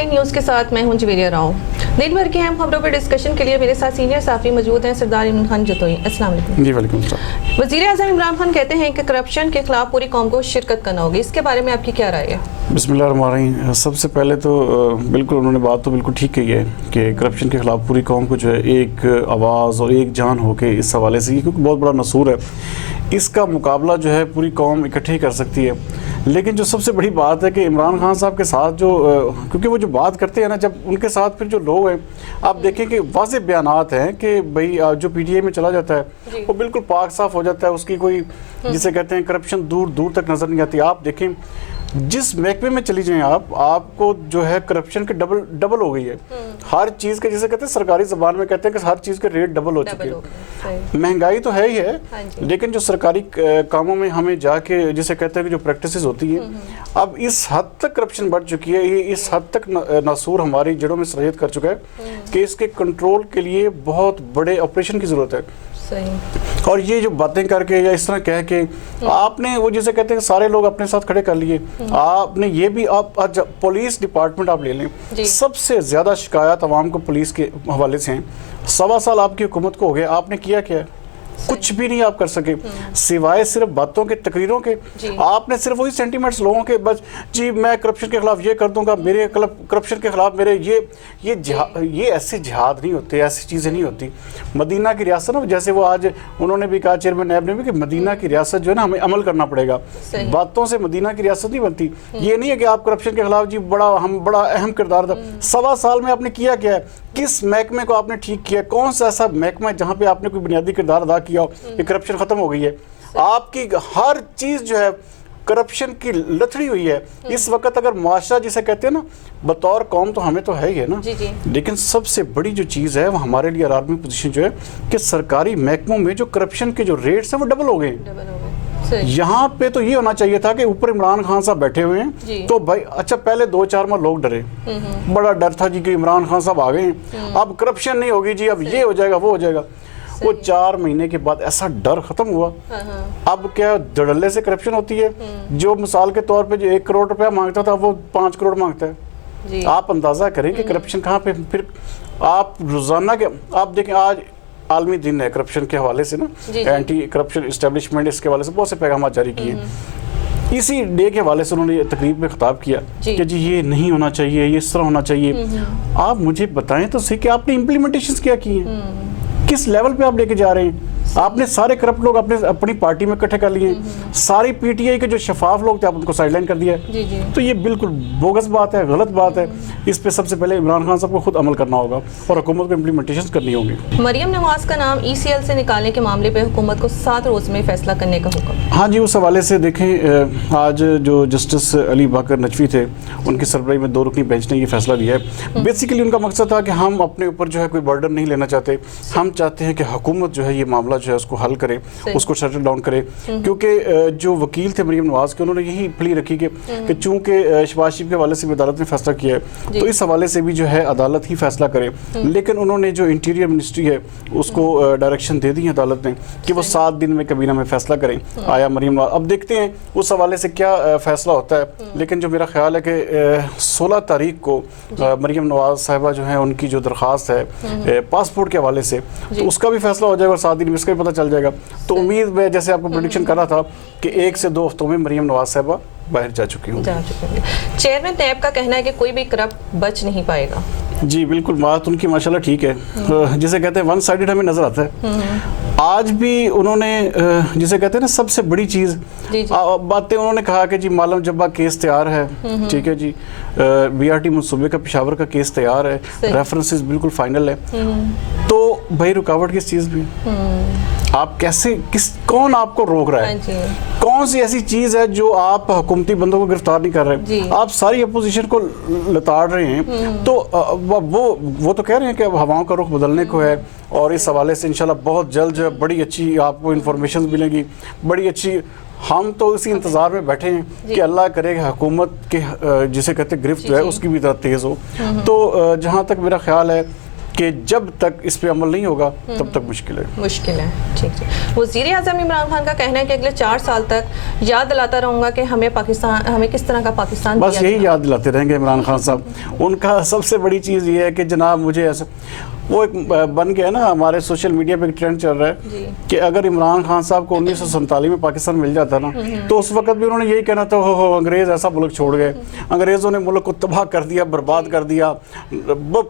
9 news کے ساتھ میں ہوں جویریہ راؤ۔ دن بھر کی اہم خبروں پر ڈسکشن کے لیے میرے ساتھ سینئر صحافی موجود ہیں سردار عمران خان جتوئی۔ السلام علیکم۔ جی وعلیکم السلام۔ وزیر اعظم عمران خان کہتے ہیں کہ کرپشن کے خلاف پوری قوم کو شرکت کرنا ہوگی، اس کے بارے میں آپ کی کیا رائے ہے؟ بسم اللہ الرحمن الرحیم۔ سب سے پہلے تو بالکل انہوں نے بات تو بالکل ٹھیک کہی ہے کہ کرپشن کے خلاف پوری قوم کو جو ہے ایک آواز اور ایک جان ہو کے اس حوالے سے، کیونکہ بہت بڑا نصور ہے، اس کا مقابلہ جو ہے پوری قوم اکٹھے ہی کر سکتی ہے۔ لیکن جو سب سے بڑی بات ہے کہ عمران خان صاحب کے ساتھ جو کیونکہ وہ جو بات کرتے ہیں نا، جب ان کے ساتھ پھر جو لوگ ہیں، آپ دیکھیں کہ واضح بیانات ہیں کہ بھئی جو پی ٹی آئی میں چلا جاتا ہے وہ بالکل پاک صاف ہو جاتا ہے، اس کی کوئی جسے کہتے ہیں کرپشن دور دور تک نظر نہیں آتی۔ آپ دیکھیں جس محکمے میں چلی جائیں آپ کو جو ہے کرپشن کے ڈبل ہو گئی ہے ہر چیز کے، جسے کہتے ہیں سرکاری زبان میں کہتے ہیں کہ ہر چیز کے ریٹ ڈبل ہو چکے ہیں۔ مہنگائی تو ہے ہی ہے، لیکن جو سرکاری کاموں میں ہمیں جا کے جسے کہتے ہیں کہ جو پریکٹسز ہوتی ہیں، اب اس حد تک کرپشن بڑھ چکی ہے، یہ اس حد تک ناسور ہماری جڑوں میں سرایت کر چکا ہے کہ اس کے کنٹرول کے لیے بہت بڑے آپریشن کی ضرورت ہے۔ اور یہ جو باتیں کر کے یا اس طرح کہہ کے آپ نے وہ جسے کہتے ہیں سارے لوگ اپنے ساتھ کھڑے کر لیے، آپ نے یہ بھی پولیس ڈپارٹمنٹ آپ لے لیں، سب سے زیادہ شکایات عوام کو پولیس کے حوالے سے ہیں۔ 1.25 سال آپ کی حکومت کو ہو گیا، آپ نے کیا کیا ہے؟ کچھ بھی نہیں آپ کر سکے سوائے صرف باتوں کے، تقریروں کے۔ آپ نے صرف وہی سینٹیمنٹس لوگوں کے، بس جی میں کرپشن کے خلاف یہ کر دوں گا، میرے کرپشن کے خلاف میرے یہ ایسے جہاد نہیں ہوتے، ایسی چیزیں نہیں ہوتی۔ مدینہ کی ریاست نا، جیسے وہ آج انہوں نے بھی کہا چیئرمین نیب نے بھی کہ مدینہ کی ریاست جو ہے نا ہمیں عمل کرنا پڑے گا، باتوں سے مدینہ کی ریاست نہیں بنتی۔ یہ نہیں ہے کہ آپ کرپشن کے خلاف جی بڑا اہم کردار تھا۔ 1.25 سال میں آپ نے کیا کیا ہے؟ کس محکمے کو آپ نے ٹھیک کیا؟ کون سا ایسا محکمہ ہے جہاں پہ آپ نے کوئی بنیادی کردار ادا کیا ہو کہ کرپشن ختم ہو گئی ہے؟ آپ کی ہر چیز جو ہے کرپشن کی لتھڑی ہوئی ہے۔ اس وقت اگر معاشرہ جسے کہتے ہیں نا، بطور قوم تو ہمیں تو ہے ہی ہے نا، لیکن سب سے بڑی جو چیز ہے وہ ہمارے لیے عالمی پوزیشن جو ہے کہ سرکاری محکموں میں جو کرپشن کے جو ریٹس ہیں وہ ڈبل ہو گئے ہیں۔ یہاں پہ تو یہ ہونا چاہیے تھا کہ اوپر عمران خان صاحب بیٹھے ہوئے ہیں تو بھائی اچھا پہلے 2-4 ماہ لوگ ڈرے، بڑا ڈر تھا جی کہ عمران خان صاحب آ گئے ہیں، اب کرپشن نہیں ہوگی جی، اب یہ ہو جائے گا وہ ہو جائے گا۔ وہ 4 مہینے کے بعد ایسا ڈر ختم ہوا۔ اب کیا دھڑلے سے کرپشن ہوتی ہے؟ جو مثال کے طور پہ جو 1 کروڑ روپیہ مانگتا تھا وہ 5 کروڑ مانگتا ہے۔ آپ اندازہ کریں کہ کرپشن کہاں پہ پھر آپ روزانہ کے آپ دیکھیں آج عالمی دن ہے کرپشن کے حوالے سے نا، اینٹی کرپشن اسٹیبلشمنٹ، اس کے حوالے سے بہت سے پیغامات جاری کیے ہیں۔ اسی ڈے کے حوالے سے انہوں نے تقریب میں خطاب کیا کہ جی یہ نہیں ہونا چاہیے، یہ اس طرح ہونا چاہیے۔ آپ مجھے بتائیں تو صحیح کہ آپ نے امپلیمنٹیشنز کیا کی ہیں، کس لیول پہ آپ لے کے جا رہے ہیں؟ آپ نے سارے کرپٹ لوگ اپنی پارٹی میں اکٹھے کر لیے، ساری پی ٹی آئی کے جو شفاف لوگ تھے آپ ان کو سائیڈ لائن کر دیا ہے۔ تو یہ بالکل بوگس بات ہے، غلط بات ہے۔ اس پہ سب سے پہلے عمران خان صاحب کو خود عمل کرنا ہوگا اور حکومت کو امپلیمنٹیشن کرنی ہوگی۔ مریم نواز کا نام ای سی ایل سے نکالنے کے معاملے پہ حکومت کو 7 روز میں فیصلہ کرنے کا حکم۔ ہاں جی، اس حوالے سے دیکھیں آج جو جسٹس علی باقر نجوی تھے، ان کی سربراہی میں 2 رکنی بینچ نے یہ فیصلہ لیا ہے۔ بیسیکلی ان کا مقصد تھا کہ ہم اپنے اوپر جو ہے کوئی برڈن نہیں لینا چاہتے، ہم چاہتے ہیں کہ حکومت جو ہے یہ معاملہ جو ہے اس کو حل کرے، اس کو شٹل ڈاؤن کرے۔ کیونکہ جو وکیل تھے مریم نواز کے، انہوں نے یہی پلی رکھی کہ چونکہ شہباز شریف کے حوالے سے بھی عدالت نے فیصلہ کیا ہے تو اس حوالے سے بھی جو ہے عدالت ہی فیصلہ کرے۔ لیکن انہوں نے جو انٹیریئر منسٹری ہے اس کو ڈائریکشن دے دی ہے عدالت نے کہ وہ 7 دن میں کابینہ میں فیصلہ کریں آیا مریم نواز۔ اب دیکھتے ہیں اس حوالے سے کیا فیصلہ ہوتا ہے، لیکن جو میرا خیال ہے کہ 16 تاریخ کو مریم نواز صاحبہ جو ہیں ان کی جو درخواست ہے پاسپورٹ کے حوالے سے، تو اس کا بھی فیصلہ ہو جائے گا اور 7 دن میں اس کا بھی پتہ چل جائے گا۔ تو امید میں جیسے آپ کو پریڈکشن کر رہا تھا کہ 1 سے 2 ہفتوں میں مریم نواز صاحبہ باہر جا چکی ہوں۔ چیئرمین نیب کا کہنا ہے کہ کوئی بھی کرپٹ بچ نہیں پائے گا۔ جی بالکل، بات ان کی ماشاءاللہ ٹھیک ہے، جسے کہتے ہیں ون سائیڈڈ ہمیں نظر آتا ہے۔ آج بھی انہوں نے جسے کہتے ہیں نا سب سے بڑی چیز باتیں انہوں نے کہا کہ جی معلم جبہ کیس تیار ہے، ٹھیک ہے جی، بی آر ٹی منصوبے کا پشاور کا کیس تیار ہے، ریفرنسز بالکل فائنل ہے، تو بھائی رکاوٹ کس چیز بھی؟ آپ کیسے کون آپ کو روک رہا ہے؟ کون سی ایسی چیز ہے جو آپ حکومتی بندوں کو گرفتار نہیں کر رہے؟ آپ ساری اپوزیشن کو لتاڑ رہے ہیں، تو وہ تو کہہ رہے ہیں کہ اب ہواؤں کا رخ بدلنے کو ہے، اور اس حوالے سے انشاءاللہ بہت جلد جو ہے بڑی اچھی آپ کو انفارمیشن ملیں گی، بڑی اچھی۔ ہم تو اسی انتظار میں بیٹھے ہیں کہ اللہ کرے کہ حکومت کے جسے کہتے گرفت جو ہے اس کی بھی طرح تیز ہو۔ تو جہاں تک میرا خیال ہے کہ جب تک اس پہ عمل نہیں ہوگا تب تک مشکل ہے. ٹھیک. وزیر اعظم عمران خان کا کہنا ہے کہ اگلے 4 سال تک یاد دلاتا رہوں گا کہ ہمیں کس طرح کا پاکستان بس یہی یاد دلاتے رہیں گے عمران خان صاحب. ان کا سب سے بڑی چیز یہ ہے کہ جناب مجھے ایسا وہ ایک بن گیا نا, ہمارے سوشل میڈیا پہ ایک ٹرینڈ چل رہا ہے کہ اگر عمران خان صاحب کو 1947 میں پاکستان مل جاتا نا تو اس وقت بھی انہوں نے یہی کہنا تھا ہو انگریز ایسا ملک چھوڑ گئے, انگریزوں نے ملک کو تباہ کر دیا, برباد کر دیا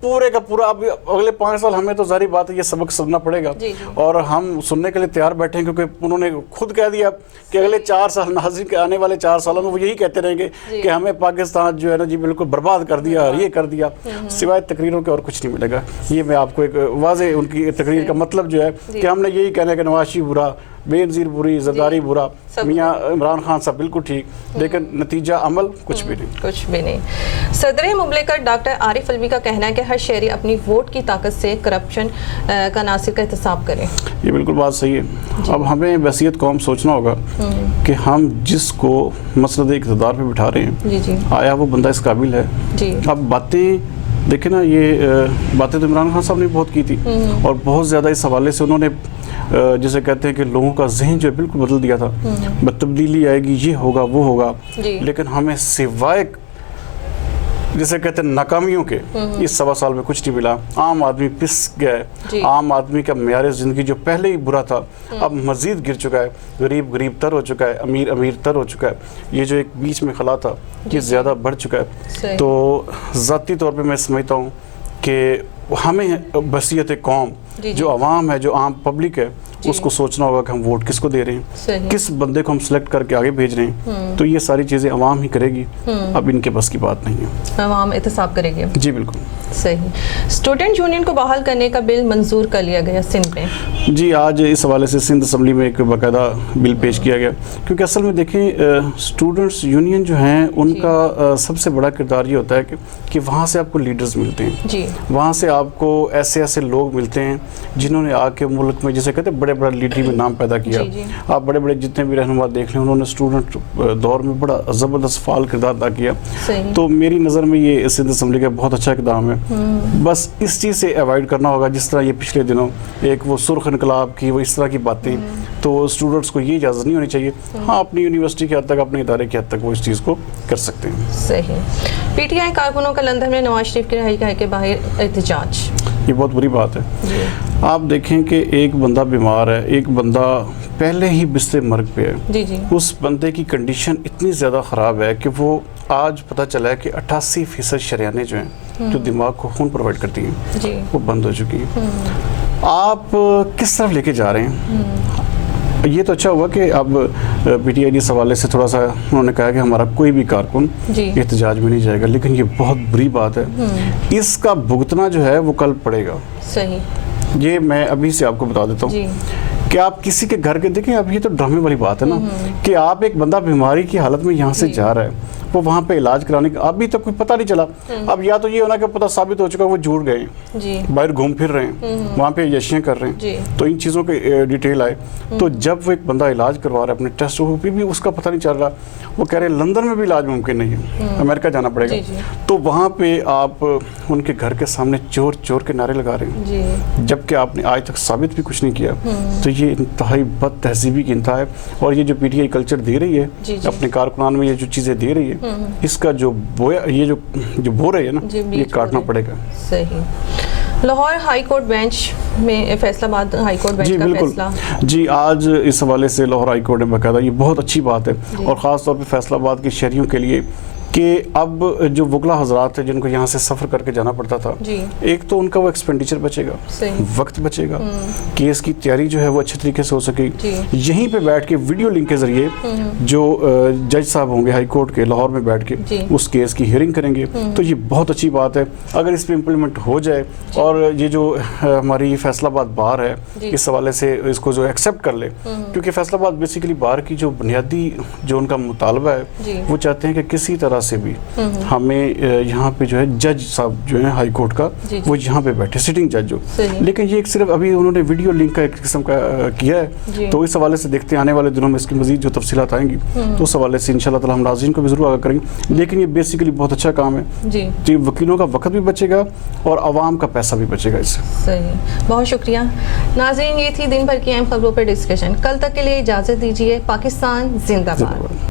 پورے کا پورا. اب اگلے 5 سال ہمیں تو ظاہری بات ہے یہ سبق سننا پڑے گا اور ہم سننے کے لیے تیار بیٹھے ہیں, کیونکہ انہوں نے خود کہہ دیا کہ اگلے 4 سال ناظرین کے آنے والے 4 سالوں میں وہ یہی کہتے رہیں گے کہ ہمیں پاکستان جو ہے نا جی بالکل برباد کر دیا, یہ کر دیا, سوائے تقریروں کے اور کچھ نہیں ملے گا. یہ میں آپ کو ایک واضح ان کی تقریر کا مطلب جو ہے کہ ہم نے یہی کہنا ہے کہ نوازی برا, بے نظیر بری, زرداری برا, میاں عمران خان صاحب بالکل ٹھیک, لیکن نتیجہ عمل کچھ بھی نہیں. صدر مملکت ڈاکٹر عارف علوی کا کہنا ہے کہ ہر شہری اپنی ووٹ کی طاقت سے کرپشن کا عناصر کا احتساب کرے. یہ بالکل بات صحیح ہے. اب ہمیں بحیثیت قوم سوچنا ہوگا کہ ہم جس کو مسند اقتدار پہ بٹھا رہے ہیں آیا وہ بندہ اس قابل ہے. اب باتیں دیکھیں نا, یہ باتیں تو عمران خان صاحب نے بہت کی تھی اور بہت زیادہ اس حوالے سے انہوں نے جسے کہتے ہیں کہ لوگوں کا ذہن جو ہے بالکل بدل دیا تھا, تبدیلی آئے گی, یہ ہوگا وہ ہوگا, لیکن ہمیں سوائے جسے کہتے ہیں ناکامیوں کے اس 1.25 سال میں کچھ نہیں ملا. عام آدمی پس گیا ہے, عام آدمی کا معیار زندگی جو پہلے ہی برا تھا اب مزید گر چکا ہے, غریب غریب تر ہو چکا ہے, امیر امیر تر ہو چکا ہے. یہ جو ایک بیچ میں خلا تھا یہ زیادہ بڑھ چکا ہے. تو ذاتی طور پہ میں سمجھتا ہوں کہ ہمیں بحیثیت قوم جو عوام ہے, جو عام پبلک ہے, اس کو سوچنا ہوگا کہ ہم ووٹ کس کو دے رہے ہیں, کس بندے کو ہم سلیکٹ کر کے آگے بھیج رہے ہیں. تو یہ ساری چیزیں عوام ہی کرے گی, اب ان کے بس کی بات نہیں ہے, عوام احتساب کرے گی. جی بالکل صحیح. اسٹوڈنٹ یونین کو بحال کرنے کا بل منظور کر لیا گیا سندھ میں. جی آج اس حوالے سے سندھ اسمبلی میں ایک باقاعدہ بل پیش کیا گیا, کیونکہ اصل میں دیکھیں اسٹوڈنٹس یونین جو ہیں ان کا سب سے بڑا کردار یہ ہوتا ہے کہ وہاں سے آپ کو لیڈرز ملتے ہیں, وہاں سے آپ کو ایسے لوگ ملتے ہیں جنہوں نے آ کے ملک میں جسے کہتے ہیں بڑے بڑا لیڈری میں نام پیدا کیا. آپ بڑے بڑے جتنے بھی رہنما دیکھ لیں انہوں نے اسٹوڈنٹ دور میں بڑا زبردست فعال کردار ادا کیا. تو میری نظر میں یہ سندھ اسمبلی کا بہت اچھا اقدام ہے. بس اس چیز سے ایوائڈ کرنا ہوگا جس طرح یہ پچھلے دنوں ایک وہ سرخ انقلاب کی, وہ اس طرح کی باتیں, تو اسٹوڈنٹس کو یہ اجازت نہیں ہونی چاہیے. ہاں اپنی یونیورسٹی کی حد تک, اپنے ادارے کی حد تک وہ اس چیز کو کر سکتے ہیں. صحیح. پی ٹی آئی کارکنوں کا لندن میں نواز شریف کی رہائی گاہ کے باہر احتجاج. یہ بہت بری بات ہے. آپ دیکھیں کہ ایک بندہ بیمار ہے, ایک بندہ پہلے ہی بستر مرگ پہ ہے, اس بندے کی کنڈیشن اتنی زیادہ خراب ہے کہ وہ آج پتہ چلا ہے کہ 88% شریانیں جو ہیں جو دماغ کو خون پرووائڈ کرتی ہیں وہ بند ہو چکی ہیں. آپ کس طرف لے کے جا رہے ہیں؟ یہ تو اچھا ہوا کہ اب پی ٹی آئی اس حوالے سے تھوڑا سا انہوں نے کہا کہ ہمارا کوئی بھی کارکن احتجاج میں نہیں جائے گا, لیکن یہ بہت بری بات ہے. اس کا بھگتنا جو ہے وہ کل پڑے گا. صحیح. یہ میں ابھی سے آپ کو بتا دیتا ہوں کہ آپ کسی کے گھر کے دیکھیں, اب یہ تو ڈرامے والی بات ہے نا کہ آپ ایک بندہ بیماری کی حالت میں یہاں سے جا رہا ہے, وہ وہاں پہ علاج کرانے کا ابھی تک کوئی پتہ نہیں چلا. اب یا تو یہ ہونا کہ پتہ ثابت ہو چکا وہ جھوٹ گئے ہیں, باہر گھوم پھر رہے ہیں, وہاں پہ یشیاں کر رہے ہیں, تو ان چیزوں کے ڈیٹیل آئے. تو جب وہ ایک بندہ علاج کروا رہا ہے اپنے ٹیسٹ ہو بھی اس کا پتہ نہیں چل رہا, وہ کہہ رہے ہیں لندن میں بھی علاج ممکن نہیں ہے, امریکہ جانا پڑے گا. تو وہاں پہ آپ ان کے گھر کے سامنے چور چور کے نعرے لگا رہے ہیں, جبکہ آپ نے آج تک ثابت بھی کچھ نہیں کیا. تو یہ انتہائی بد تہذیبی کی انتہا ہے. اور یہ جو پی ٹی آئی کلچر دے رہی ہے اپنے کارکنان میں, یہ جو چیزیں دے رہی ہے, اس کا جو بویا, یہ جو بو رہے ہیں نا, یہ کاٹنا پڑے گا. صحیح. لاہور ہائی کورٹ بینچ میں فیصلہ آباد ہائی کورٹ بینچ کا فیصلہ. جی آج اس حوالے سے لاہور ہائی کورٹ نے باقاعدہ, یہ بہت اچھی بات ہے, اور خاص طور پہ فیصلہ آباد کے شہریوں کے لیے کہ اب جو وکلا حضرات ہیں جن کو یہاں سے سفر کر کے جانا پڑتا تھا, ایک تو ان کا وہ ایکسپینڈیچر بچے گا, وقت بچے گا, کیس کی تیاری جو ہے وہ اچھے طریقے سے ہو سکے گی. یہیں پہ بیٹھ کے ویڈیو لنک کے ذریعے جو جج صاحب ہوں گے ہائی کورٹ کے لاہور میں بیٹھ کے اس کیس کی ہیئرنگ کریں گے. تو یہ بہت اچھی بات ہے اگر اس پہ امپلیمنٹ ہو جائے, اور یہ جو ہماری فیصلہ آباد بار ہے اس حوالے سے اس کو جو ایکسیپٹ کر لے, کیونکہ فیصلہ آباد بیسیکلی بار کی جو بنیادی جو ان کا مطالبہ ہے وہ چاہتے ہیں کہ کسی طرح سے بھی ہمیں یہاں پہ جو ہے جج صاحب جو ہے ہائی کورٹ کا وہ یہاں پہ بیٹھے سٹنگ جج جو، لیکن یہ ایک صرف ابھی انہوں نے ویڈیو لنک کا ایک قسم کا کیا ہے، تو اس حوالے سے دیکھتے ہیں آنے والے دنوں میں اس کی مزید جو تفصیلات آئیں گی تو اس حوالے سے انشاءاللہ تعالی ہم ناظرین کو بھی ضرور آگاہ کریں گے. لیکن یہ بیسیکلی بہت اچھا کام ہے جی، وکیلوں کا وقت بھی بچے گا اور عوام کا پیسہ بھی بچے گا اس سے. صحیح، بہت شکریہ ناظرین. یہ تھی دن بھر کی اہم خبروں پر ڈسکشن. کل تک کے لیے اجازت دیجیے. پاکستان زندہ باد.